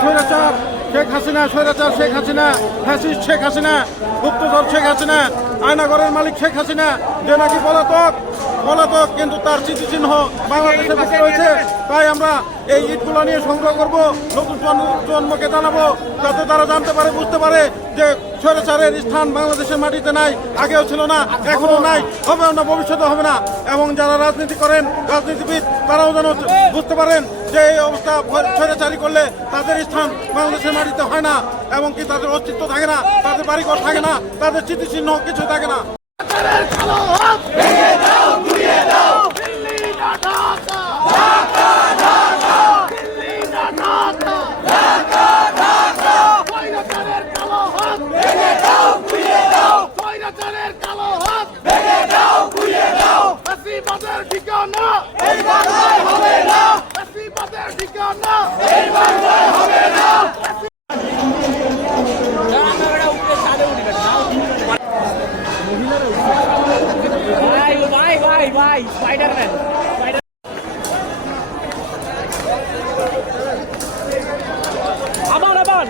স্বৈরাচার শেখ হাসিনা, স্বৈরাচার শেখ হাসিনা, ফ্যাসিস্ট শেখ হাসিনা গুপ্তধর শেখ হাসিনা আয়নাগরের মালিক শেখ হাসিনা, যে নাকি পলাতক পলাতক কিন্তু তার স্মৃতিচিহ্ন বাংলাদেশে বেঁচে রয়েছে তাই আমরা এই ইটগুলো নিয়ে সংগ্রহ করব, নতুন জন্ম- জন্মকে জানাব, যাতে তারা জানতে পারে, বুঝতে পারে যে স্বৈরাচারের স্থান বাংলাদেশের মাটিতে নাই, আগেও ছিল না, এখনও নাই, হবেও না ভবিষ্যতে হবে না। এবং যারা রাজনীতি করেন, রাজনীতিবিদ, তারাও যেন বুঝতে পারেন যে এই অবস্থা স্বৈরাচারি করলে তাদের স্থান বাংলাদেশের মাটিতে হয় না এবং কি তাদের অস্তিত্ব থাকে না, তাদের বাড়িঘর থাকে না, তাদের স্মৃতিচিহ্ন কিছু থাকে না। না। ভাই ভাই স্পাইডারম্যান আবার আবার